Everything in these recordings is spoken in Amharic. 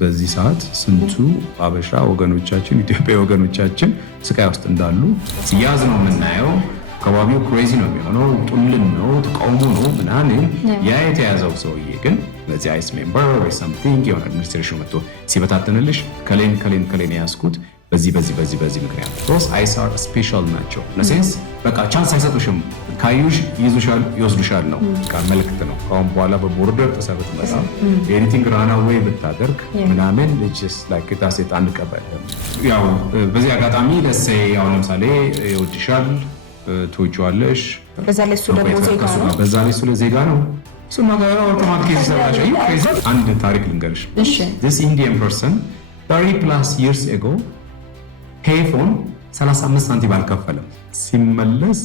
በዚህ ሰዓት ስንቱ አበሻ ወገኖቻችን ኢትዮጵያ ወገኖቻችን ስቃይ ውስጥ እንዳሉ ሲያዝ ነው የምናየው። አካባቢው ክሬዚ ነው የሚሆነው፣ ጡልን ነው፣ ተቃውሞ ነው ምናምን። ያ የተያዘው ሰውዬ ግን ለዚህ አይስ ሜምበር ወይ ሳምቲንግ የሆነ አድሚኒስትሬሽን መጥቶ ሲበታተንልሽ ከሌን ያስኩት በዚህ ምክንያት ሶስ አይሳር ስፔሻል ናቸው። ለሴንስ በቃ ቻንስ አይሰጡሽም፣ ካዩሽ ይዙሻል ይወስዱሻል ነው መልእክት ነው። አሁን በኋላ በቦርደር ተሰበት መጣ ኤኒቲንግ ራና ወይ ብታደርግ ምናምን ልጅስ ላይክ ታሴት አንቀበል። ያው በዚህ አጋጣሚ ለሰይ ያው ለምሳሌ ይወድሻል ትወጂዋለሽ፣ በዛ ላይ እሱ ደግሞ ዜጋ ነው፣ በዛ ላይ እሱ ዜጋ ነው። ስማጋራ አውቶማቲክ ይሰራሽ። አንድ ታሪክ ልንገርሽ። this Indian person 30+ years ago ፔይፎን 35 ሳንቲም አልከፈለም። ሲመለስ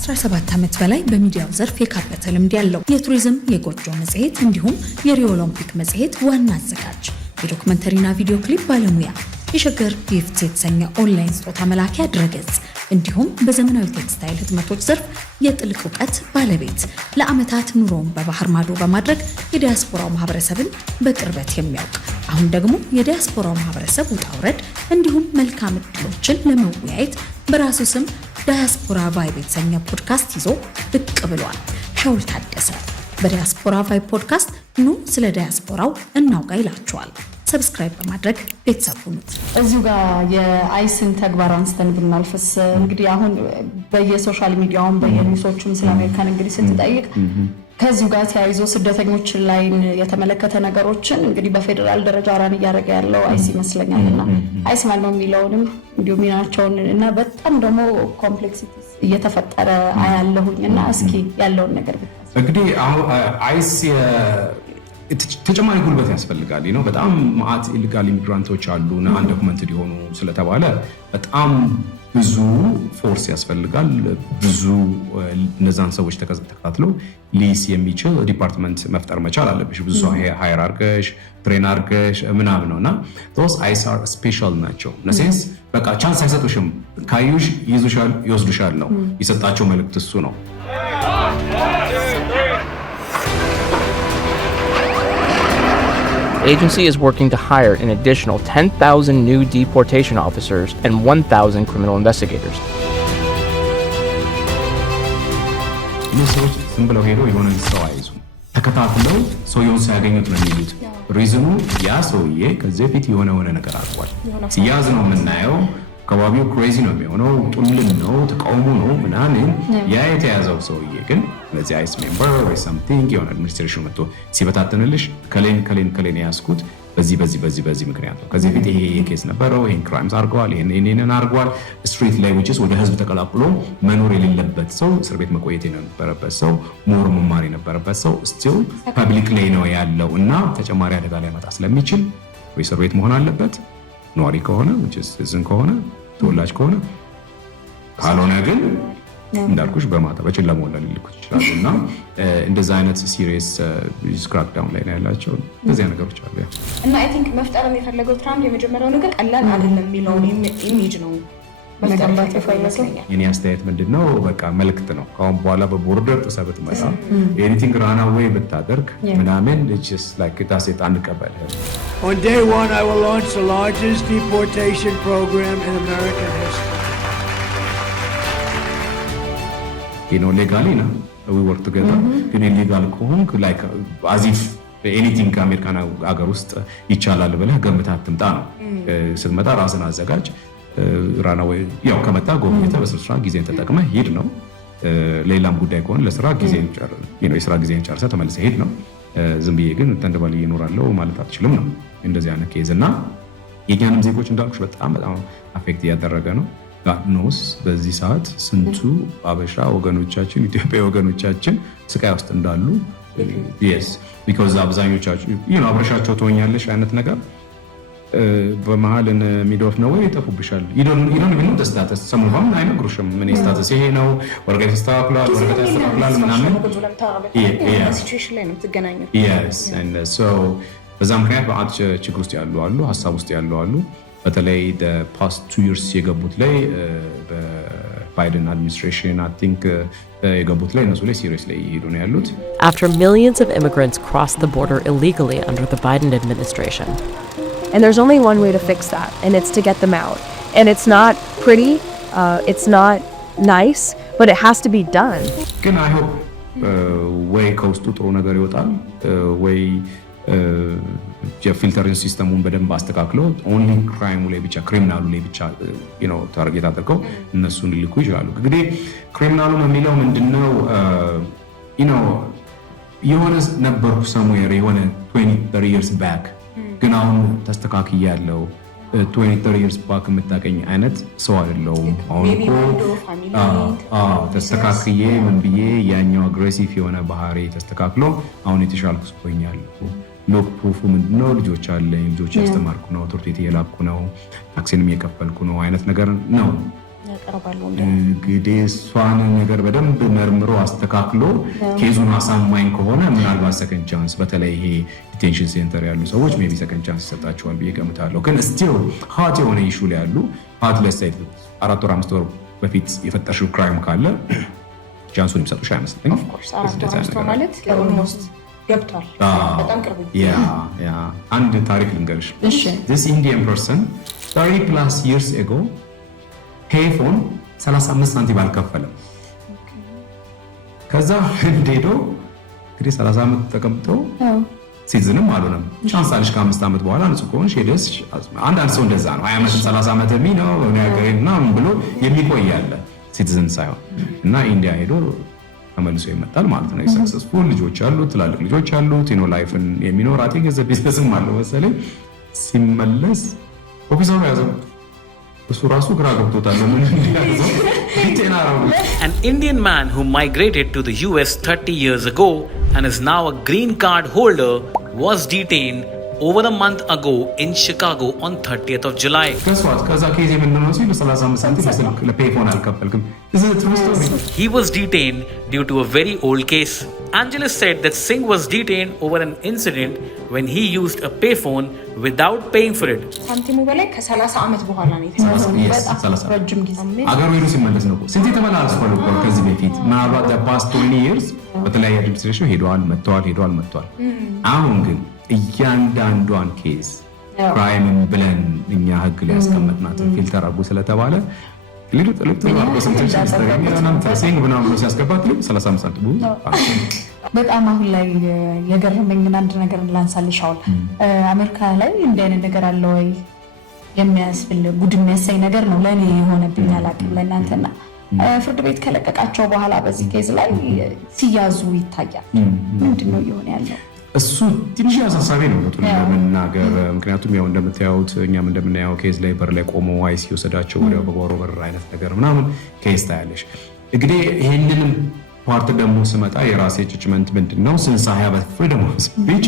ከ17 ዓመት በላይ በሚዲያው ዘርፍ የካበተ ልምድ ያለው የቱሪዝም የጎጆ መጽሔት እንዲሁም የሪዮ ኦሎምፒክ መጽሔት ዋና አዘጋጅ፣ የዶክመንተሪና ቪዲዮ ክሊፕ ባለሙያ፣ የሸገር ጊፍት የተሰኘ ኦንላይን ስጦታ መላኪያ ድረገጽ እንዲሁም በዘመናዊ ቴክስታይል ህትመቶች ዘርፍ የጥልቅ እውቀት ባለቤት፣ ለዓመታት ኑሮውን በባህር ማዶ በማድረግ የዲያስፖራው ማህበረሰብን በቅርበት የሚያውቅ አሁን ደግሞ የዲያስፖራው ማህበረሰብ ውጣ ውረድ እንዲሁም መልካም ዕድሎችን ለመወያየት በራሱ ስም ዲያስፖራ ቫይብ የተሰኘ ፖድካስት ይዞ ብቅ ብሏል። ሻውል ታደሰ በዲያስፖራ ቫይብ ፖድካስት ኑ ስለ ዲያስፖራው እናውጋ ይላችኋል። ሰብስክራይብ በማድረግ ቤተሰብ ሁኑት። እዚሁ ጋር የአይስን ተግባር አንስተን ብናልፍስ እንግዲህ አሁን በየሶሻል ሚዲያውም በየኒውሶቹም ስለ አሜሪካን እንግዲህ ስትጠይቅ ከዚሁ ጋር ተያይዞ ስደተኞች ላይ የተመለከተ ነገሮችን እንግዲህ በፌደራል ደረጃ ራን እያደረገ ያለው አይስ ይመስለኛልና አይስ ማለት ነው የሚለውንም እንዲሁ ሚናቸውን እና በጣም ደግሞ ኮምፕሌክሲቲ እየተፈጠረ አያለሁኝና እስኪ ያለውን ነገር ብታስ እንግዲህ አይስ ተጨማሪ ጉልበት ያስፈልጋል ነው። በጣም ማአት ኢሊጋል ኢሚግራንቶች አሉ እና አንዶክመንትድ የሆኑ ስለተባለ በጣም ብዙ ፎርስ ያስፈልጋል። ብዙ እነዛን ሰዎች ተከታትለው ሊስ የሚችል ዲፓርትመንት መፍጠር መቻል አለብሽ። ብዙ ሰው ሃየር አርገሽ ትሬን አርገሽ ምናምን ነውና ቶስ አይሳር ስፔሻል ናቸው። ለሴንስ በቃ ቻንስ አይሰጡሽም፣ ካዩሽ ይዙሻል ይወስዱሻል ነው የሰጣቸው መልእክት እሱ ነው። The agency is working to hire an additional 10,000 new deportation officers and 1,000 criminal investigators. ሰዎች ዝም ብለው ሄደው የሆነ ሰው አይዙ ተከታትለው ሰውየውን ሳያገኙት ነው የሚሉት። ሪዝኑ ያ ሰውዬ ከዚህ በፊት የሆነ ነገር አድርጓል። ሲያዝ ነው የምናየው። አካባቢው ክሬዚ ነው የሚሆነው፣ ጡልን ነው፣ ተቃውሞ ነው ምናምን። ያ የተያዘው ሰውዬ ግን ለዚህ አይስ ሜምበር ወይ ሳምቲንግ የሆነ አድሚኒስትሬሽን መጥቶ ሲበታተንልሽ ከሌን ያስኩት በዚህ ምክንያት ነው። ከዚህ በፊት ይሄ ኬስ ነበረው፣ ይሄን ክራይምስ አድርገዋል፣ ይሄንን አድርገዋል። ስትሪት ላይ ወጭስ ወደ ህዝብ ተቀላቅሎ መኖር የሌለበት ሰው፣ እስር ቤት መቆየት የነበረበት ሰው፣ ሞር መማር የነበረበት ሰው ስቲል ፐብሊክ ላይ ነው ያለው እና ተጨማሪ አደጋ ላይ መጣ ስለሚችል ወይ እስር ቤት መሆን አለበት ኗሪ ከሆነ ዝን ከሆነ ተወላጅ ከሆነ፣ ካልሆነ ግን እንዳልኩሽ በማታ በጨለማ ወላ ሊልኩት ይችላል እና እንደዛ አይነት ሲሪየስ ስክራፕ ዳውን ላይ ነው ያላቸው። እንደዚህ ነገሮች አሉ እና አይ ቲንክ መፍጠር የፈለገው ትራምፕ የመጀመሪያው ነገር ቀላል አይደለም የሚለውን ኢሜጅ ነው መገንባት የፈለገው። የኔ አስተያየት ምንድነው በቃ መልእክት ነው። አሁን በኋላ በቦርደር ተሰበት መጣ ኤኒቲንግ ራና ወይ ብታደርግ ምናምን just like ታሴት አንቀበል። On day one, I will launch the largest deportation program in American history. Legally, we work together. Illegal ከሆንክ like as if anything ከአሜሪካን አገር ውስጥ ይቻላል ብለህ ገምተህ አትምጣ ነው። ስትመጣ ራስን አዘጋጅ። ራና ወይ ያው ከመጣ ጎብኝተህ በስራ ጊዜን ተጠቅመህ ሂድ ነው። ሌላም ጉዳይ ከሆነ ለስራ ጊዜን የስራ ጊዜን ጨርሰህ ተመልሰህ ሂድ ነው። ዝም ብዬ ግን ተንደባል እየኖራለሁ ማለት አትችልም ነው። እንደዚህ አይነት ኬዝ እና የኛንም ዜጎች እንዳልኩሽ በጣም አፌክት እያደረገ ነው። God knows በዚህ ሰዓት ስንቱ አበሻ ወገኖቻችን ኢትዮጵያ ወገኖቻችን ስቃይ ውስጥ እንዳሉ yes because አብዛኞቻችሁ አብረሻቸው ትሆኛለሽ አይነት ነገር በመሃል ሚድኦፍ ነው ወይ ተፉብሻል ይዶን the status ሰሙን አይነግሩሽም ምን ስታተስ ይሄ ነው ወርገት ተስተካክሏል ወርገት ተስተካክሏል ምናምን ሲቹዌሽን ላይ ነው ትገናኙት yes and so በዛ ምክንያት በአንድ ችግር ውስጥ ያሉ አሉ ሐሳብ ውስጥ ያሉ አሉ በተለይ the past 2 years የገቡት ላይ በባይደን አድሚኒስትሬሽን I think የገቡት ላይ እነሱ ላይ ሲሪየስ ላይ ይሄዱ ነው ያሉት። After millions of immigrants crossed the border illegally under the Biden administration. And there's only one way to fix that, and it's to get them out. And it's not pretty, it's not nice, but it has to be done. ግን I hope ወይ ከውስጡ ጥሩ ነገር ይወጣል ወይ የፊልተሪንግ ሲስተሙን በደንብ አስተካክለው ኦንሊ ክራይሙ ላይ ብቻ ክሪሚናሉ ላይ ብቻ ታርጌት አድርገው እነሱን ሊልኩ ይችላሉ። እንግዲህ ክሪሚናሉ የሚለው ምንድነው የሆነ ነበርኩ somewhere የሆነ 20-30 years back ግን አሁን ተስተካክያለሁ 20-30 years back የምታገኝ አይነት ሰው አይደለሁም። አሁን እኮ ተስተካክዬ ምን ብዬ ያኛው አግሬሲቭ የሆነ ባህሪ ተስተካክሎ አሁን የተሻልኩ ሰውኛለሁ። ሎክ ፕሩፉ ምንድነው? ልጆች አለኝ፣ ልጆች ያስተማርኩ ነው፣ ትምህርት ቤት እየላኩ ነው፣ ታክሲንም እየከፈልኩ ነው አይነት ነገር ነው። እንግዲህ እሷን ነገር በደንብ መርምሮ አስተካክሎ ኬዙን አሳማኝ ከሆነ ምናልባት ሰከንድ ቻንስ በተለይ ይሄ ዲቴንሽን ሴንተር ያሉ ሰዎች ሜቢ ሰከንድ ቻንስ ይሰጣቸዋል ብዬ ገምታለሁ። ግን ስቲል ሀት የሆነ ኢሹ ላይ ያሉ ሀት ለሳይት 4 ወር 5 ወር በፊት የፈጠርሽው ክራይም ካለ ቻንሱን የሚሰጡሽ አይመስለኝም። ኦፍ ኮርስ 4 ወር 5 ወር ማለት ኦልሞስት ገብቷል። በጣም ቅርብ ያ አንድ ታሪክ ልንገርሽ። እሺ this Indian person 30+ years ago ፔይፎን 35 ሳንቲም አልከፈለም። ከዛ ሄዶ እንግዲህ 30 ዓመት ተቀምጦ ሲዝንም አልሆነም ቻንስ አለሽ ከ5 ዓመት በኋላ ንጹህ ከሆንሽ ሄደሽ አንዳንድ ሰው እንደዛ ነው 20 ዓመት 30 ዓመት ነው ነገርና ምን ብሎ የሚቆይ ያለ ሲቲዝን ሳይሆን እና ኢንዲያ ሄዶ ተመልሶ ይመጣል ማለት ነው። ሰክሰስፉል ልጆች አሉ፣ ትላልቅ ልጆች አሉ፣ ላይፍን የሚኖር አጤ ገዘ ቢዝነስም አለው መሰለኝ። ሲመለስ ኦፊሰሩ ያዘው An Indian man who migrated to the US 30 years ago and is now a green card holder was detained over a month ago in Chicago on 30th of July. He was detained due to a very old case. Angeles said that Singh was detained over an incident when he used a payphone without paying for it. ሳንቲሙ በላይ ከ30 ዓመት በኋላ ነው የተሰራው። ረጅም ጊዜ አገሩ ሄዶ ሲመለስ ነው። ስንት ተመላልሷል እኮ ከዚህ በፊት ምናልባት past 20 years በተለያየ አድሚኒስትሬሽን ሄዷል መጥቷል። አሁን ግን እያንዳንዷን ኬስ ክራይምን ብለን እኛ ህግ ላይ ያስቀመጥናትን ፊልተር አድርጎ ስለተባለ በጣም አሁን ላይ የገረመኝን አንድ ነገር ላንሳልሽ። አሜሪካ ላይ እንዲህ አይነት ነገር አለ ወይ የሚያስብል ጉድ የሚያሳይ ነገር ነው ለእኔ የሆነብኝ። አላውቅም ለእናንተና ፍርድ ቤት ከለቀቃቸው በኋላ በዚህ ኬዝ ላይ ሲያዙ ይታያል። ምንድን ነው እየሆነ ያለው? እሱ ትንሽ አሳሳቢ ነው ለመናገር። ምክንያቱም ያው እንደምታዩት እኛም እንደምናየው ኬዝ ላይ በር ላይ ቆሞ አይሲ ወሰዳቸው ወዲያው በጓሮ በር አይነት ነገር ምናምን ኬዝ ታያለሽ። እንግዲህ ይሄንን ፓርት ደግሞ ስመጣ የራሴ ጀጅመንት ምንድነው since I have a freedom of speech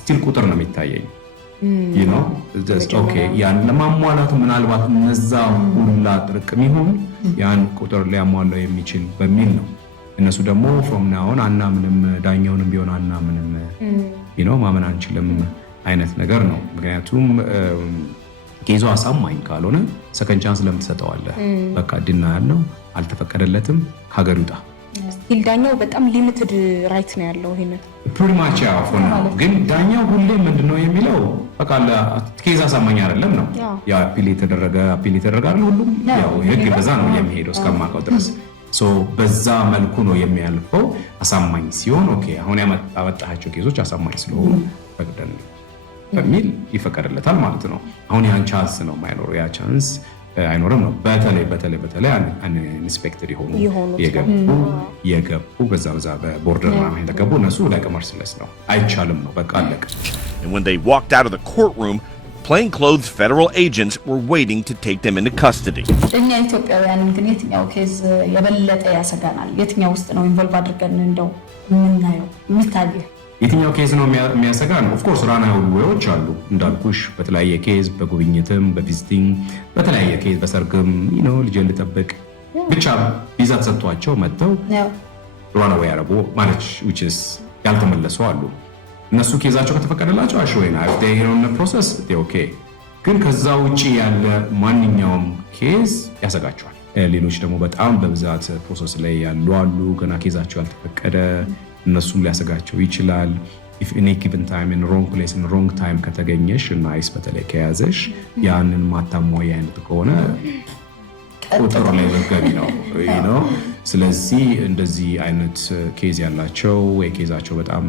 ስቲል ቁጥር ነው የሚታየኝ just okay ያን ለማሟላት ምናልባት እነዛ ሁላ ጥርቅም ይሁን ያን ቁጥር ሊያሟላው የሚችል በሚል ነው። እነሱ ደግሞ from now on አናምንም ዳኛውንም ቢሆን አናምንም ማመን አንችልም አይነት ነገር ነው። ምክንያቱም ኬዙ አሳማኝ ካልሆነ ሰከንድ ቻንስ ለምን ትሰጠዋለህ? በቃ ድና ያለው አልተፈቀደለትም ከሀገር ይውጣ። ስቲል ዳኛው በጣም ሊሚትድ ራይት ነው ያለው። ይሄን pretty much ያፈና ግን ዳኛው ሁሌ ምንድነው የሚለው በቃ ኬዝ አሳማኝ አይደለም ነው ያ አፒል የተደረገ አይደል? ሁሉም ያው ህግ በዛ ነው የሚሄደው እስከማውቀው ድረስ በዛ መልኩ ነው የሚያልፈው። አሳማኝ ሲሆን ኦኬ አሁን ያመጣቸው ኬዞች አሳማኝ ስለሆኑ ፈቅደን በሚል ይፈቀድለታል ማለት ነው። አሁን ያን ቻንስ ነው የማይኖረው፣ ያ ቻንስ አይኖርም ነው። በተለይ ኢንስፔክተር የገቡ በዛ በቦርደር ምናምን የተገቡ እነሱ ለቀመርስለስ ነው አይቻልም ነው በቃ አለቀ። And when they walked out of the courtroom, plainclothes federal agents were waiting to take them into custody. እኛ ኢትዮጵያውያን ግን የትኛው ኬዝ የበለጠ ያሰጋናል? የትኛው ውስጥ ነው ኢንቮልቭ አድርገን እንደው የምናየው የሚታየው? የትኛው ኬዝ ነው የሚያሰጋን? ኦፍ ኮርስ ራናው ወዎች አሉ እንዳልኩሽ፣ በተለያየ ኬዝ በጉብኝትም በቪዚቲንግ በተለያየ ኬዝ በሰርግም ልጅን ልጠብቅ ብቻ ቪዛ ተሰጥቷቸው መጥተው ራናው ያረቡ ማለት which is ያልተመለሱ አሉ። እነሱ ኬዛቸው ከተፈቀደላቸው አሽወይና አይደየውን ፕሮሰስ ኦኬ። ግን ከዛ ውጪ ያለ ማንኛውም ኬዝ ያሰጋቸዋል። ሌሎች ደግሞ በጣም በብዛት ፕሮሰስ ላይ ያሉ አሉ፣ ገና ኬዛቸው ያልተፈቀደ እነሱም ሊያሰጋቸው ይችላል። if in a given time in wrong place in wrong time ከተገኘሽ እና አይስ በተለይ ከያዘሽ ያንን ማታሟያ አይነት ከሆነ ቁጥሩ ላይ መዝገቢ ነው ስለዚህ እንደዚህ አይነት ኬዝ ያላቸው ወይ ኬዛቸው በጣም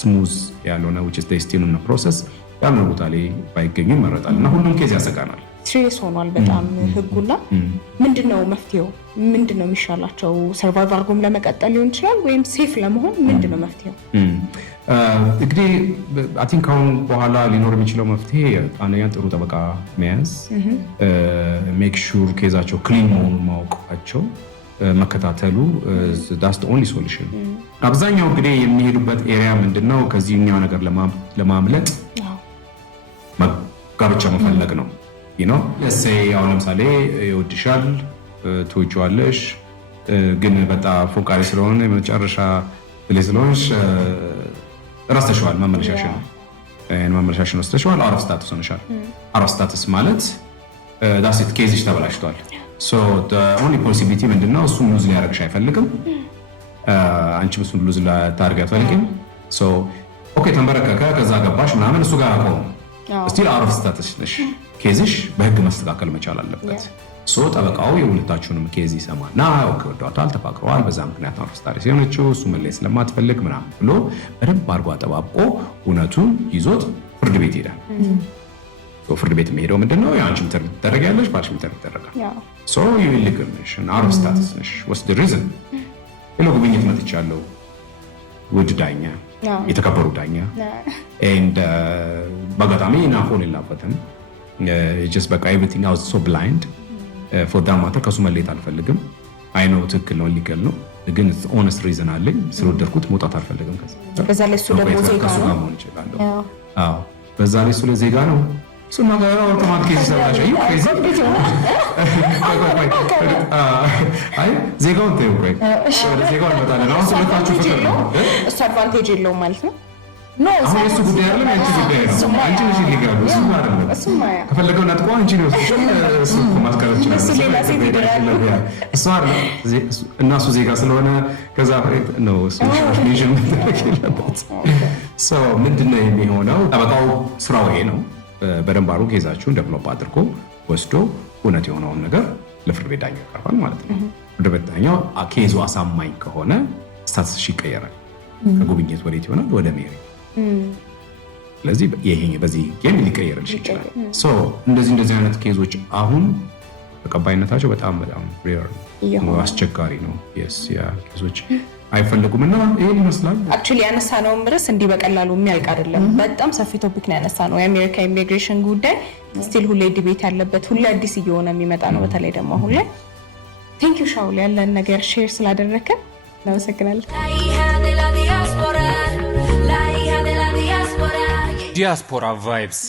ስሙዝ ያልሆነ which is the still in the process ያንን ቦታ ላይ ባይገኙ ይመረጣል እና ሁሉም ኬዝ ያሰጋናል። ስትሬስ ሆኗል በጣም ህጉና ምንድነው መፍትሄው? ምንድነው የሚሻላቸው? ሰርቫይቭ አድርጎም ለመቀጠል ሊሆን ይችላል ወይም ሴፍ ለመሆን ምንድነው መፍትሄው? እንግዲህ አይ ቲንክ አሁን በኋላ ሊኖር የሚችለው መፍትሄ አንደኛ ጥሩ ጠበቃ መያዝ፣ ሜክ ሹር ኬዛቸው ክሊን መሆኑን ማወቃቸው፣ መከታተሉ that's the only solution። አብዛኛው እንግዲህ የሚሄዱበት ኤሪያ ምንድነው ከዚህኛው ነገር ለማምለጥ ጋብቻ መፈለግ ነው። አሁን ለምሳሌ ይወድሻል፣ ትወጂዋለሽ፣ ግን በጣም ፎቃሪ ስለሆነ የመጨረሻ ብለህ ስለሆንሽ ረስተሽዋል መመለሻሽን ወስደሽዋል፣ አውት ኦፍ ስታተስ ሆነሻል። አውት ኦፍ ስታተስ ማለት ዳሴት ኬዝሽ ተበላሽቷል። ሶ ኦንሊ ፖሲቢሊቲ ምንድነው? እሱም ሉዝ ሊያደርግሽ አይፈልግም፣ አንቺም እሱን ሉዝ ላታደርጊ አትፈልጊም። ሶ ኦኬ ተንበረከከ፣ ከዛ ገባሽ ምናምን እሱ ጋር አቆም ስቲል አውት ኦፍ ስታተስ ነሽ። ኬዝሽ በህግ መስተካከል መቻል አለበት። ሶ ጠበቃው የሁለታችሁንም ኬዝ ይሰማና ኦኬ ወዷታል፣ ተፋቅረዋል፣ በዛ ምክንያት ነው ስታተስ የሆነችው እሱ መለየት ስለማትፈልግ ምናምን ብሎ በደንብ አድርጎ አጠባብቆ እውነቱን ይዞት ፍርድ ቤት ይሄዳል። ሶ ፍርድ ቤት የሚሄደው ምንድነው? የአንቺም ኢንተርቪው ትደረጊያለሽ፣ ባልሽም ኢንተርቪው ይደረጋል። ሶ ዩ ዊል ሊግል ነሽ አውት ኦፍ ስታተስ ነሽ። what's the reason? ጉብኝት መጥቻለሁ፣ ውድ ዳኛ፣ የተከበሩ ዳኛ and በአጋጣሚ ናሆን የላበትም just በቃ everything I was so blind for that matter ከሱ መለየት አልፈልግም። አይ ነው ትክክል ነው፣ ሊገል ነው፣ ግን honest reason አለኝ ስለወደድኩት መውጣት አልፈልግም። በዛ ላይ እሱ ደግሞ ዜጋ ነው። አዎ በዛ ላይ እሱ ዜጋ ነው። እሱ ነገር አውቶማቲክ ይሰራሽ አይ ዜጋውን ተይው ቆይ ዜጋውን መጣለ ነው ስለታችሁ ፍቅር ነው እሱ አድቫንቴጅ የለውም ማለት ነው። ኖ እሱ ጉዳይ አይደለም፣ አንቺ ጉዳይ ነው። አንቺ ነሽ ሊጋሉ እሱ አይደለም። ከፈለገው ነጥቆ አንቺ ነው እሱ ማስቀረት ይችላል። እሱ አይደለም እና እሱ ዜጋ ስለሆነ ከዛ ነው እሱ ኔሽን ተከለበት። ሶ ምንድነው የሚሆነው? ጠበቃው ስራው ይሄ ነው። በደንብ አድርጎ ኬዛችሁን ዴቨሎፕ አድርጎ ወስዶ እውነት የሆነውን ነገር ለፍርድ ቤት ዳኛ ያቀርባል ማለት ነው። ፍርድ ቤት ዳኛው ኬዙ አሳማኝ ከሆነ ስታተስሽ ይቀየራል። ከጉብኝት ወዴት ይሆናል? ወደ ሜሪ። ስለዚህ ይሄ በዚህ ጌም ሊቀየርልሽ ይችላል። ሶ እንደዚህ አይነት ኬዞች አሁን ተቀባይነታቸው በጣም ሬር ነው፣ አስቸጋሪ ነው። ያ ኬዞች አይፈልጉም እና ይሄን ይመስላል። አክቹሊ ያነሳነውም ርዕስ እንዲህ በቀላሉ የሚያልቅ አይደለም። በጣም ሰፊ ቶፒክ ነው ያነሳነው። የአሜሪካ ኢሚግሬሽን ጉዳይ ስቲል ሁሌ ዲቤት ያለበት፣ ሁሌ አዲስ እየሆነ የሚመጣ ነው። በተለይ ደግሞ አሁን ላይ ቴንክ ዩ ሻውል ያለን ነገር ሼር ስላደረከን እናመሰግናለን። ዲያስፖራ ቫይብስ